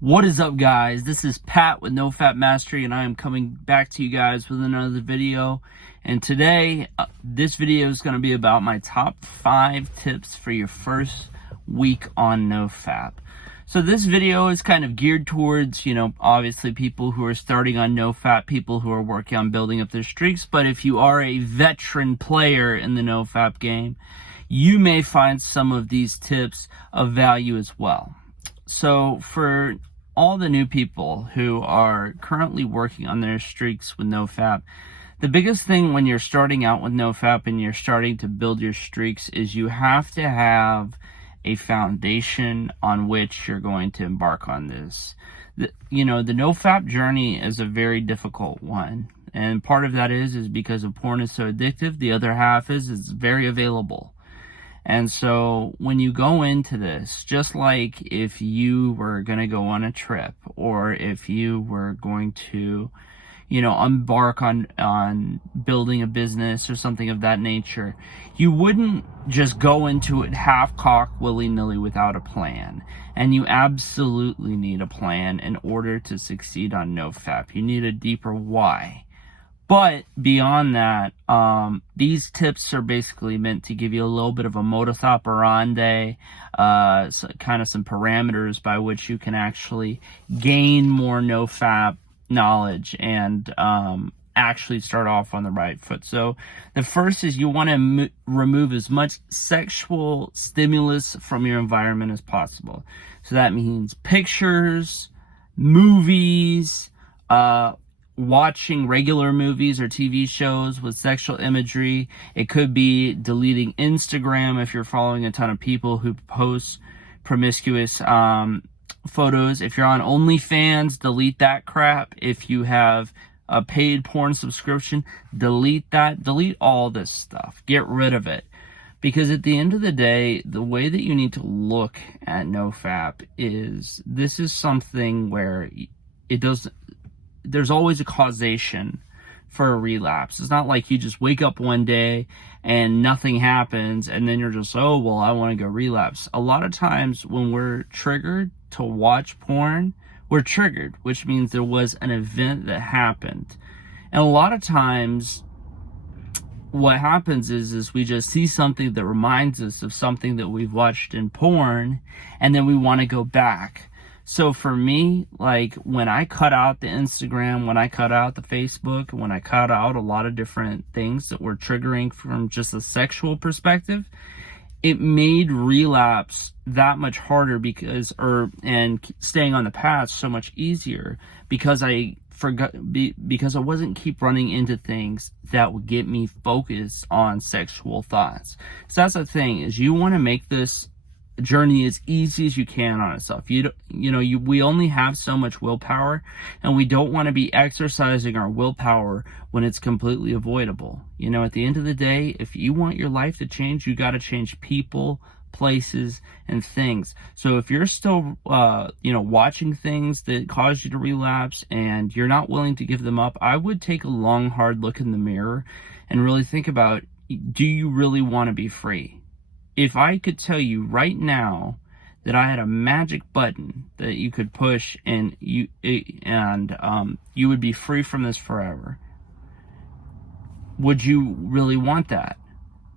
What is up, guys? This is Pat with NoFap Mastery, and I am coming back to you guys with another video. And today, this video is going to be about my top 5 tips for your first week on NoFap. So this video is kind of geared towards, obviously people who are starting on NoFap, people who are working on building up their streaks. But if you are a veteran player in the NoFap game, you may find some of these tips of value as well. So for all the new people who are currently working on their streaks with NoFap, the biggest thing when you're starting out with NoFap and you're starting to build your streaks is you have to have a foundation on which you're going to embark on this. The NoFap journey is a very difficult one. And part of that is because of porn is so addictive. The other half is it's very available. And so when you go into this, just like if you were going to go on a trip or if you were going to, embark on building a business or something of that nature, you wouldn't just go into it half-cocked, willy-nilly without a plan. And you absolutely need a plan in order to succeed on NoFap. You need a deeper why. But beyond that, these tips are basically meant to give you a little bit of a modus operandi, kind of some parameters by which you can actually gain more NoFap knowledge and actually start off on the right foot. So the first is you want to remove as much sexual stimulus from your environment as possible. So that means pictures, movies, watching regular movies or TV shows with sexual imagery. It could be deleting Instagram if you're following a ton of people who post promiscuous photos. If you're on OnlyFans, delete that crap. If you have a paid porn subscription, delete that. Delete all this stuff. Get rid of it. Because at the end of the day, the way that you need to look at NoFap is this is something where there's always a causation for a relapse. It's not like you just wake up one day and nothing happens and then you're just, oh, well, I want to go relapse. A lot of times when we're triggered to watch porn, we're triggered, which means there was an event that happened. And a lot of times what happens is we just see something that reminds us of something that we've watched in porn, and then we want to go back. So for me, like when I cut out the Instagram, when I cut out the Facebook, when I cut out a lot of different things that were triggering from just a sexual perspective, it made relapse that much harder and staying on the path so much easier because I wasn't keep running into things that would get me focused on sexual thoughts. So that's the thing, is you want to make this journey as easy as you can on itself. We only have so much willpower, and we don't want to be exercising our willpower when it's completely avoidable. At the end of the day, if you want your life to change, you got to change people, places, and things. So if you're still watching things that cause you to relapse and you're not willing to give them up, I would take a long, hard look in the mirror and really think about, do you really want to be free? If I could tell you right now that I had a magic button that you could push and you would be free from this forever, would you really want that?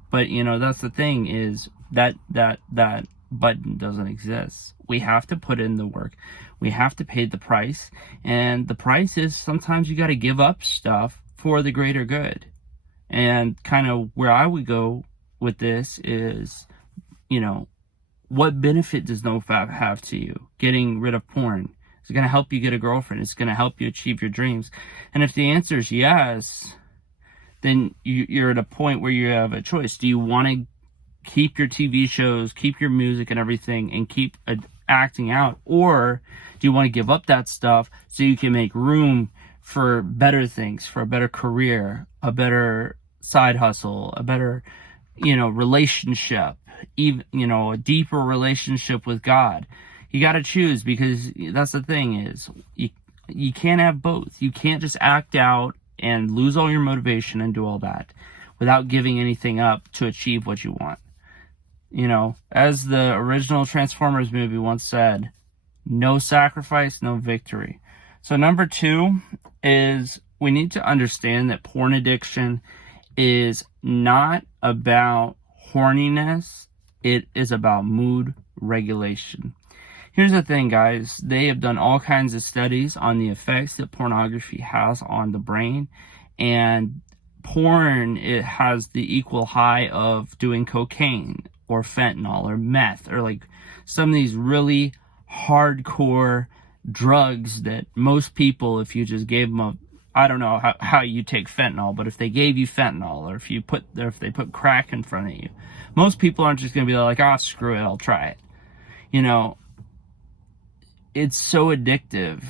But that's the thing, is that button doesn't exist. We have to put in the work. We have to pay the price, and the price is sometimes you got to give up stuff for the greater good. And kind of where I would go with this is, what benefit does NoFap have to you? Getting rid of porn. Is it going to help you get a girlfriend? It's going to help you achieve your dreams. And if the answer is yes, then you're at a point where you have a choice. Do you want to keep your TV shows, keep your music and everything, and keep acting out? Or do you want to give up that stuff so you can make room for better things, for a better career, a better side hustle, a better relationship, even a deeper relationship with God? You got to choose, because that's the thing, is you can't have both. You can't just act out and lose all your motivation and do all that without giving anything up to achieve what you want. As the original Transformers movie once said, No sacrifice, no victory. So number 2 is we need to understand that porn addiction is not about horniness. It is about mood regulation. Here's the thing, guys. They have done all kinds of studies on the effects that pornography has on the brain. And porn, it has the equal high of doing cocaine or fentanyl or meth or like some of these really hardcore drugs that most people, if you just gave them I don't know how you take fentanyl, but if they gave you fentanyl or if they put crack in front of you, most people aren't just going to be like, ah, screw it, I'll try it. You know, it's so addictive,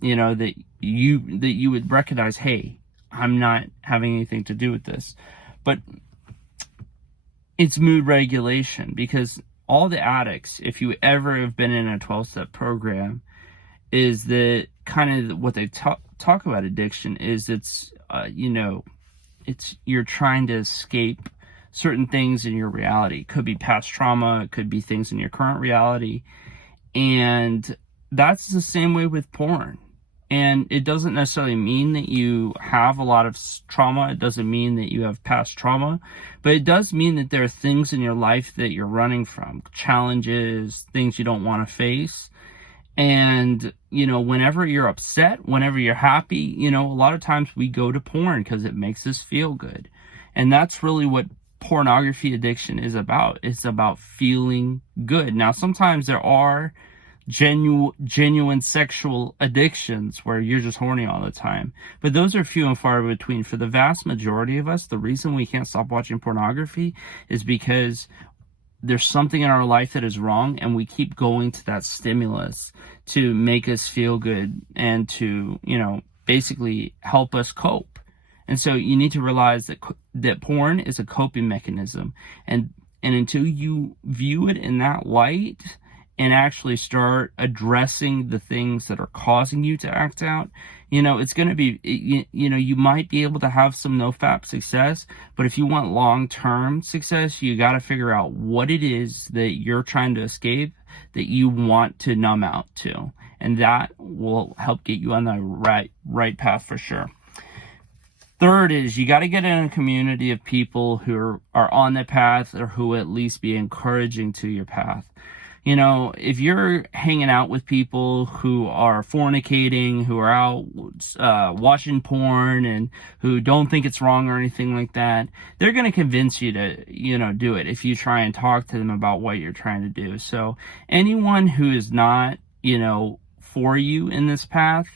you know, that you would recognize, hey, I'm not having anything to do with this. But it's mood regulation, because all the addicts, if you ever have been in a 12-step program, is that kind of what they talk about addiction is it's, it's you're trying to escape certain things in your reality. It could be past trauma. It could be things in your current reality. And that's the same way with porn. And it doesn't necessarily mean that you have a lot of trauma. It doesn't mean that you have past trauma. But it does mean that there are things in your life that you're running from. Challenges, things you don't want to face. And, you know, whenever you're upset, whenever you're happy, you know, a lot of times we go to porn because it makes us feel good. And that's really what pornography addiction is about. It's about feeling good. Now, sometimes there are genuine sexual addictions where you're just horny all the time, but those are few and far between. For the vast majority of us, the reason we can't stop watching pornography is because there's something in our life that is wrong, and we keep going to that stimulus to make us feel good and to, you know, basically help us cope. And so you need to realize that porn is a coping mechanism, and until you view it in that light and actually start addressing the things that are causing you to act out, you know, it's going to be, you know, you might be able to have some NoFap success, but if you want long-term success, you got to figure out what it is that you're trying to escape, that you want to numb out to. And that will help get you on the right path for sure. Third is you got to get in a community of people who are on the path, or who at least be encouraging to your path. You know, if you're hanging out with people who are fornicating, who are out watching porn, and who don't think it's wrong or anything like that, they're going to convince you to, you know, do it if you try and talk to them about what you're trying to do. So anyone who is not, you know, for you in this path,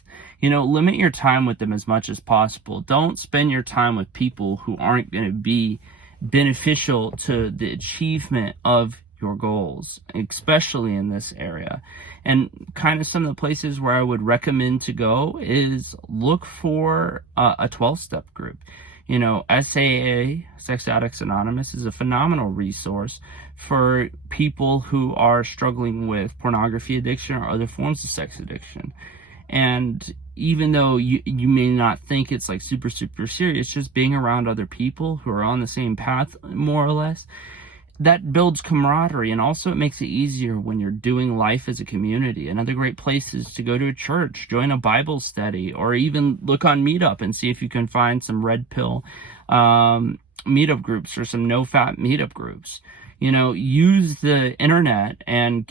you know, limit your time with them as much as possible. Don't spend your time with people who aren't going to be beneficial to the achievement of your goals, especially in this area. And kind of some of the places where I would recommend to go is look for a 12-step group. You know, SAA, Sex Addicts Anonymous, is a phenomenal resource for people who are struggling with pornography addiction or other forms of sex addiction. And even though you may not think it's like super serious, just being around other people who are on the same path, more or less, that builds camaraderie, and also it makes it easier when you're doing life as a community. Another great place is to go to a church, join a Bible study, or even look on Meetup and see if you can find some red pill meetup groups or some NoFap meetup groups. You know, use the internet and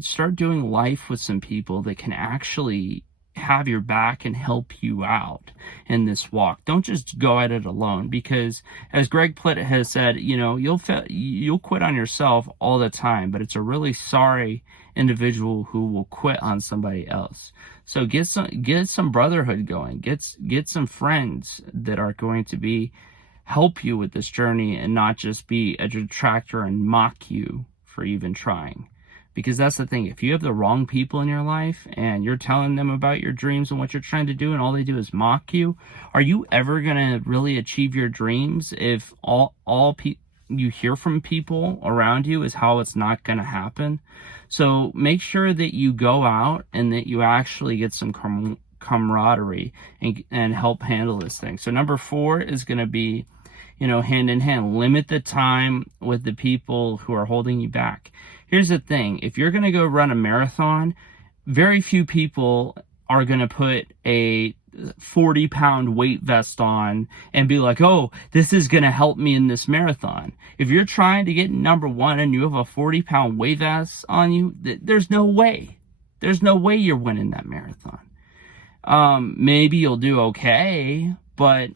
start doing life with some people that can actually have your back and help you out in this walk. Don't just go at it alone, because as Greg Plitt has said, you know, you'll quit on yourself all the time, but it's a really sorry individual who will quit on somebody else. So get some brotherhood going. Get some friends that are going to help you with this journey, and not just be a detractor and mock you for even trying. Because that's the thing, if you have the wrong people in your life and you're telling them about your dreams and what you're trying to do, and all they do is mock you, are you ever going to really achieve your dreams if all you hear from people around you is how it's not going to happen? So make sure that you go out and that you actually get some camaraderie and help handle this thing. So number 4 is going to be, you know, hand in hand. Limit the time with the people who are holding you back. Here's the thing. If you're going to go run a marathon, very few people are going to put a 40-pound weight vest on and be like, oh, this is going to help me in this marathon. If you're trying to get number one and you have a 40-pound weight vest on you, there's no way. There's no way you're winning that marathon. Maybe you'll do okay, but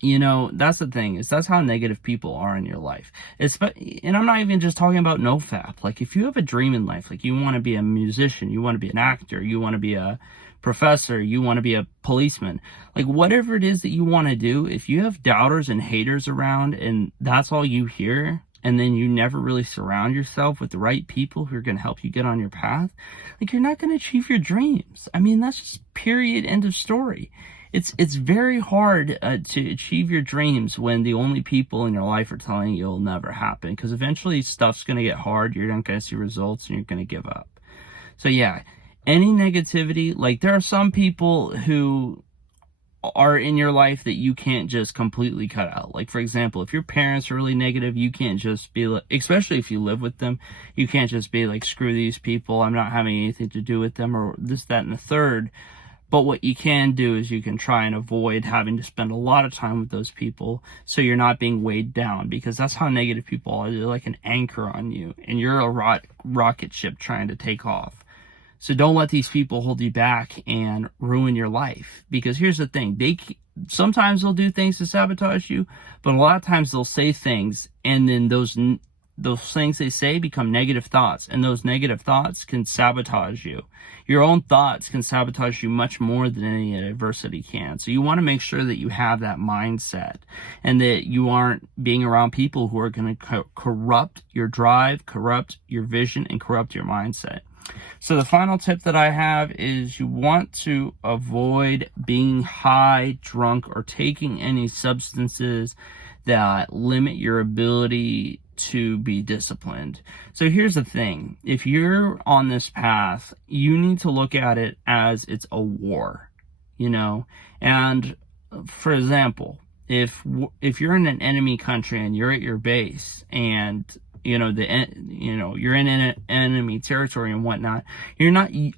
you know, that's the thing, is that's how negative people are in your life. And I'm not even just talking about NoFap. Like, if you have a dream in life, like you want to be a musician, you want to be an actor, you want to be a professor, you want to be a policeman, like whatever it is that you want to do, if you have doubters and haters around and that's all you hear, and then you never really surround yourself with the right people who are going to help you get on your path, like you're not going to achieve your dreams. I mean, that's just period, end of story. It's very hard to achieve your dreams when the only people in your life are telling you it'll never happen, because eventually stuff's going to get hard, you're not going to see results, and you're going to give up. So yeah, any negativity, like there are some people who are in your life that you can't just completely cut out. Like, for example, if your parents are really negative, you can't just be like, especially if you live with them, you can't just be like, screw these people, I'm not having anything to do with them, or this, that, and the third. But what you can do is you can try and avoid having to spend a lot of time with those people so you're not being weighed down, because that's how negative people are. They're like an anchor on you, and you're a rocket ship trying to take off. So don't let these people hold you back and ruin your life, because here's the thing. Sometimes they'll do things to sabotage you, but a lot of times they'll say things, and then those things they say become negative thoughts, and those negative thoughts can sabotage you. Your own thoughts can sabotage you much more than any adversity can. So you want to make sure that you have that mindset, and that you aren't being around people who are going to corrupt your drive, corrupt your vision, and corrupt your mindset. So the final tip that I have is you want to avoid being high, drunk, or taking any substances that limit your ability to be disciplined. So here's the thing. If you're on this path, you need to look at it as it's a war, you know? And for example, if you're in an enemy country and you're at your base, and you're in an enemy territory and whatnot,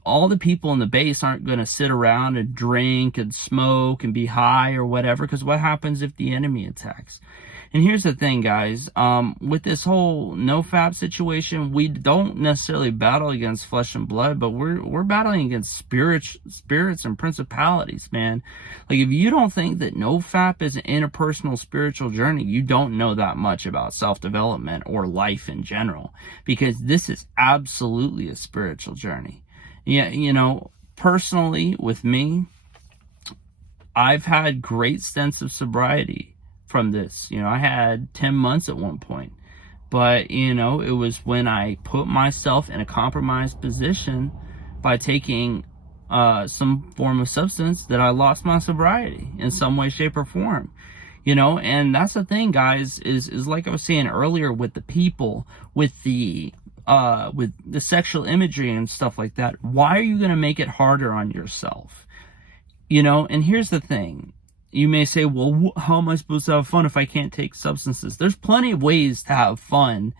all the people in the base aren't going to sit around and drink and smoke and be high or whatever, because what happens if the enemy attacks? And here's the thing, guys, with this whole NoFap situation, we don't necessarily battle against flesh and blood, but we're battling against spirits and principalities, man. Like, if you don't think that NoFap is an interpersonal spiritual journey, you don't know that much about self-development or life in general, because this is absolutely a spiritual journey. Yeah, you know, personally, with me, I've had great sense of sobriety from this. You know, I had 10 months at one point, but you know, it was when I put myself in a compromised position by taking some form of substance that I lost my sobriety in some way, shape, or form. You know, and that's the thing, guys, is like I was saying earlier, with the people, with the sexual imagery and stuff like that, why are you going to make it harder on yourself? You know, and here's the thing. You may say, well, how am I supposed to have fun if I can't take substances? There's plenty of ways to have fun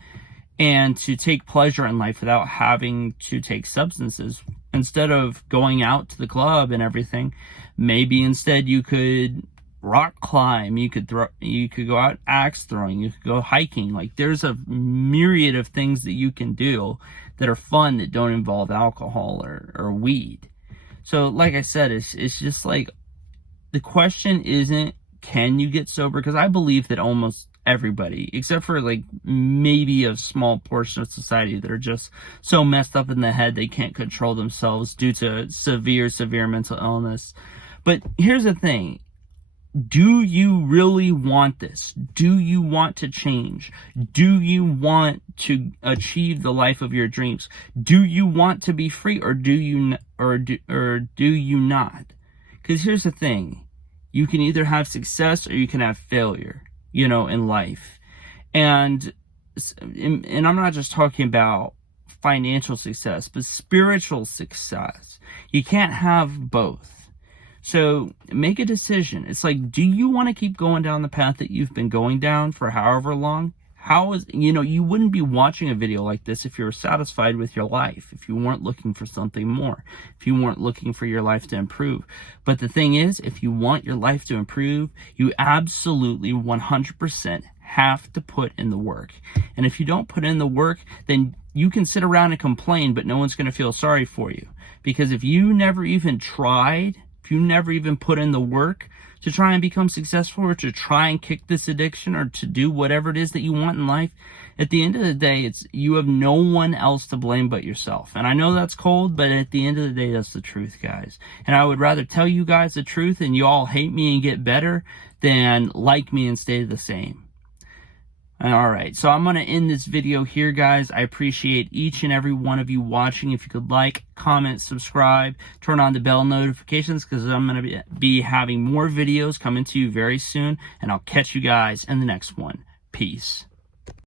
and to take pleasure in life without having to take substances. Instead of going out to the club and everything, maybe instead you could rock climb, you could go out axe throwing, you could go hiking. Like, there's a myriad of things that you can do that are fun, that don't involve alcohol or weed. So like I said, it's just like, the question isn't, can you get sober? Because I believe that almost everybody, except for like maybe a small portion of society that are just so messed up in the head they can't control themselves due to severe mental illness. But here's the thing. Do you really want this? Do you want to change? Do you want to achieve the life of your dreams? Do you want to be free, or do you not? Because here's the thing. You can either have success or you can have failure, you know, in life. And I'm not just talking about financial success, but spiritual success. You can't have both. So make a decision. It's like, do you want to keep going down the path that you've been going down for however long? you wouldn't be watching a video like this if you were satisfied with your life, if you weren't looking for something more, if you weren't looking for your life to improve. But the thing is, if you want your life to improve, you absolutely 100% have to put in the work. And if you don't put in the work, then you can sit around and complain, but no one's going to feel sorry for you. Because if you never even tried, if you never even put in the work to try and become successful, or to try and kick this addiction, or to do whatever it is that you want in life, at the end of the day, you have no one else to blame but yourself. And I know that's cold, but at the end of the day, that's the truth, guys. And I would rather tell you guys the truth and you all hate me and get better than like me and stay the same. Alright, so I'm going to end this video here, guys. I appreciate each and every one of you watching. If you could like, comment, subscribe, turn on the bell notifications, because I'm going to be having more videos coming to you very soon. And I'll catch you guys in the next one. Peace.